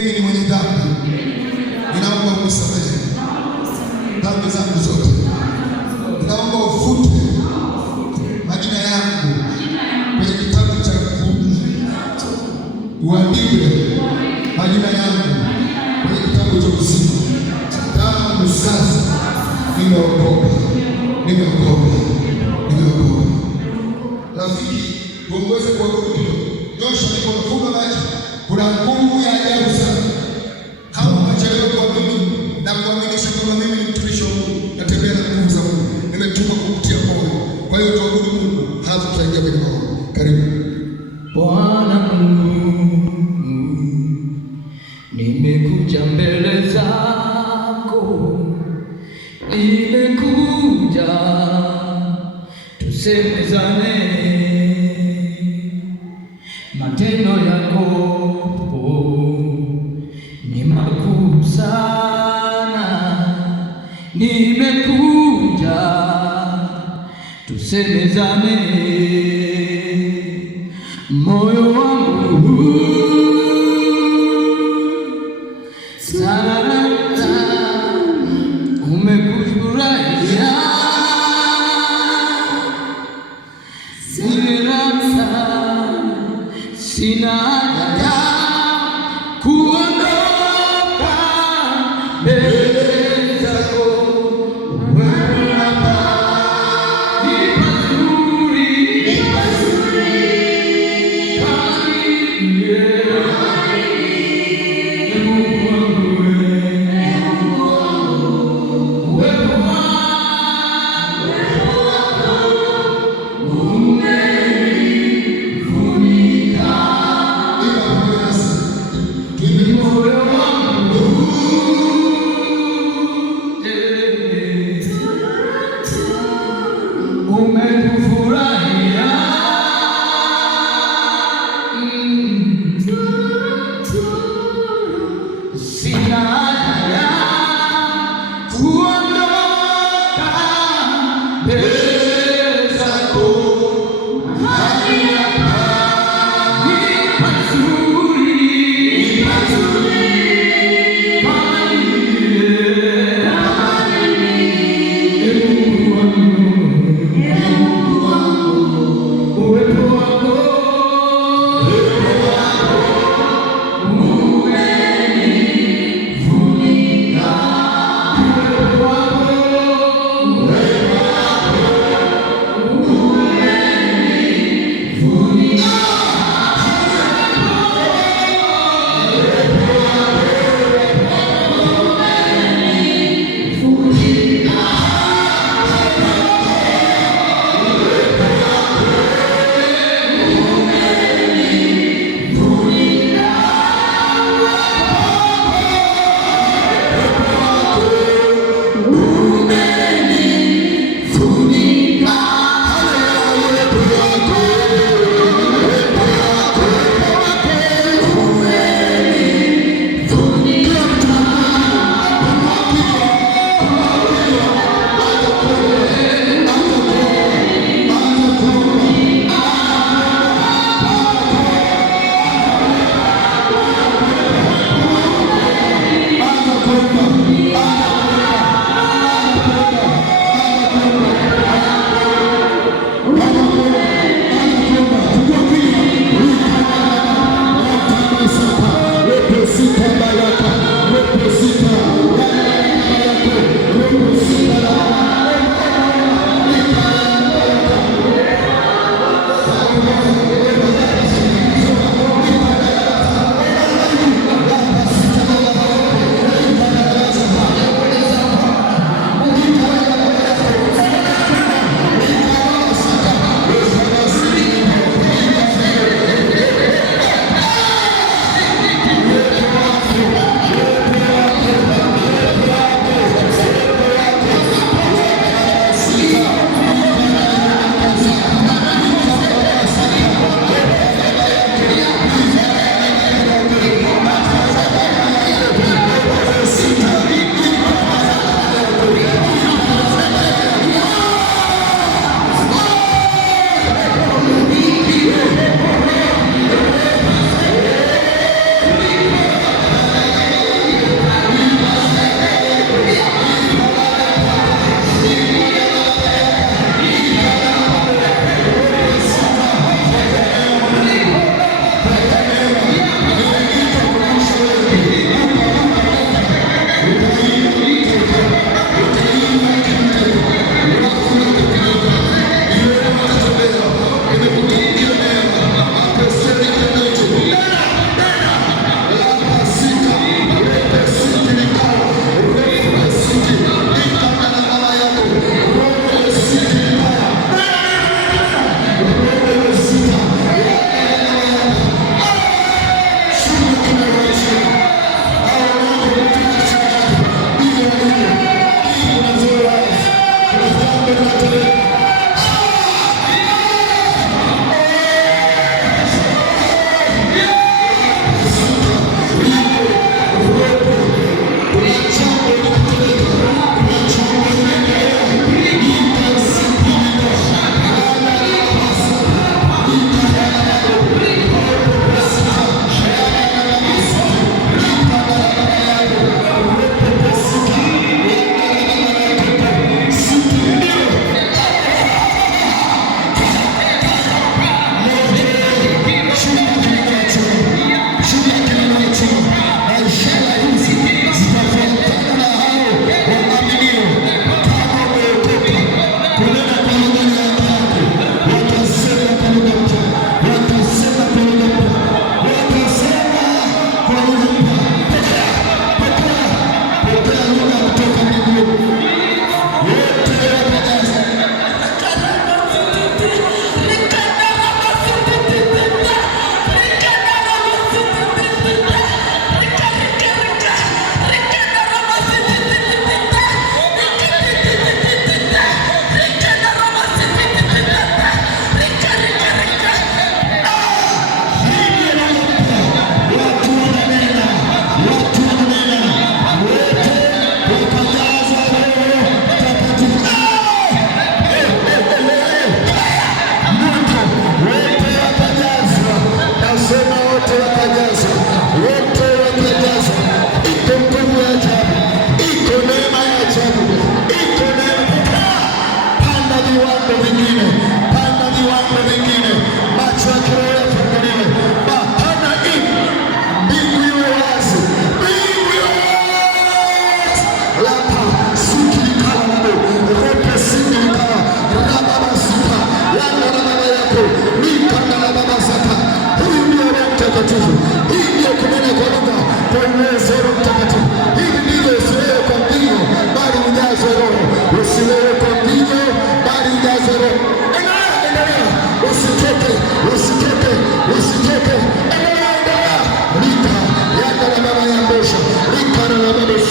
Mimi ni mwenye dhambi, ninaomba unisamehe dhambi zangu zote. Ninaomba ufute majina yangu kwenye kitabu cha hukumu, uandike majina yangu kwenye kitabu cha uzima. Tangu sasa nimeokoka, nimeokoka, nimeokoka. Rafiki, tuongoze kwa Mungu. Nyosha mikono, funga macho. Kuna nguvu ya ajabu sana. Kama unachelewa kuamini na kuaminisha kwamba mimi ni mtumishi wa Mungu, natembea na nguvu za Mungu, nimetumwa kukutia moyo. Kwa hiyo tuabudu Mungu, halafu tutaingia kwenye maombi. Karibu. Bwana Mungu, nimekuja mbele zako, nimekuja tusemezane. Matendo yako ni makuu sana, nimekuja tusemezane. Moyo wangu sana umekufurahia, sina haja kuondoka mbele zako. Wewe hapa ni pazuri, ni pazuri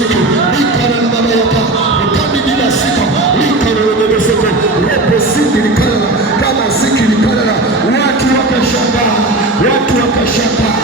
siki likana na baba yaka ukandi bila sika likana na baba sika repo siki likana kama siki likana. Watu wakashangaa, watu wakashangaa,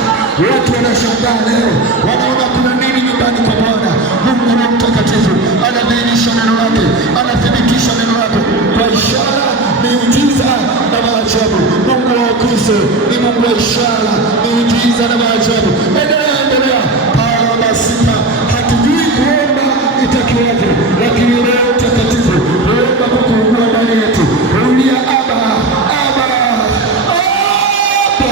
watu wanashangaa leo, wanaona kuna nini nyumbani kwa Bwana. Mungu ni mtakatifu, anadhihirisha neno lake, anathibitisha neno lake kwa ishara, miujiza na maajabu. Mungu wa Kristo ni Mungu wa ishara, miujiza na maajabu. Endelea, endelea. Parabasika, hatujui kuomba itakiwaje, lakini Roho Mtakatifu huomba kwa kuugua ndani yetu. Rudia Aba, Aba, Aba,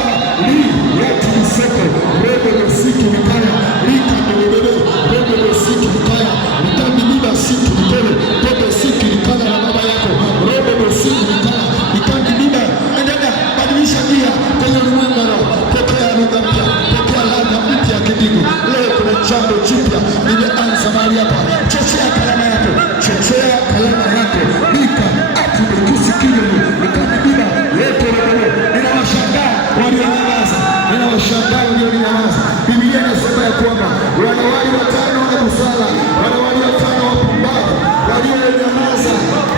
li yetu mseko, Roho Msiki Mikaya, Rika Mbebebe, Roho Msiki Mikaya, Mtandi Biba Siki Mikele, Roho Msiki Mikaya na baba yako, Roho Msiki Mikaya, Mtandi Biba. Endelea, badilisha njia kwenye ulimwengu roho. Pokea lugha mpya, pokea ladha mpya ya kidigo. Leo kuna jambo jipya limeanza mahali hapa. Chochea kalama yako, chochea kalama yako. Rika ati mkisikiyo, Mtandi Biba, Roho Roho. Ninawashangaa walionyamaza, ninawashangaa walionyamaza. Biblia inasema ya kwamba wanawali watano wa busara, wanawali watano wapumbavu walionyamaza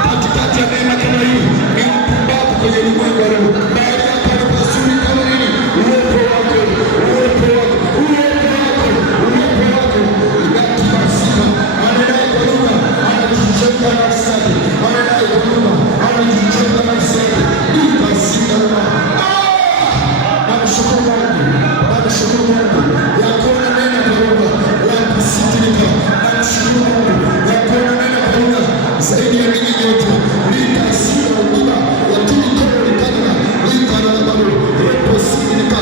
katikati ya neema kama hii. Ni mpumbavu kwenye ulimwengu wa roho. Mahali hapa ni pazuri kama nini? Uwepo wako, uwepo wako, uwepo wako, uwepo wako. Watu wasika anenaye kwa lugha anajijenga nafsi yake, anenaye kwa lugha anajijenga nafsi yake. Ikasika lugha. Namshukuru Mungu, namshukuru Mungu ya kuona neno kwa lugha la kusitirika. Namshukuru Mungu ya kuona neno kwa lugha zaidi ya ninyi nyote. Lika sio lugha ya tulikolo likana lika na babu repo sinika.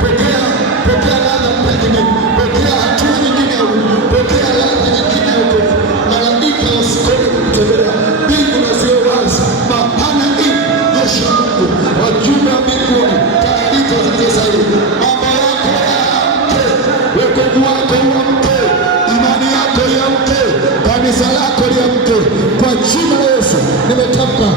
Pokea, pokea ladha mpya kidogo, pokea hatua nyingine ya Mungu, pokea ladha nyingine ya Mungu. Malaika wasikome kukutembelea, mbingu na ziwe wazi, mapana hii jeshi la Mungu, wajumbe wa mbinguni, taarifa zilizosahihi. Mambo yako yaamke, wokovu wako uamke, imani yako iamke, kanisa lako liamke. Kwa jina la Yesu nimetamka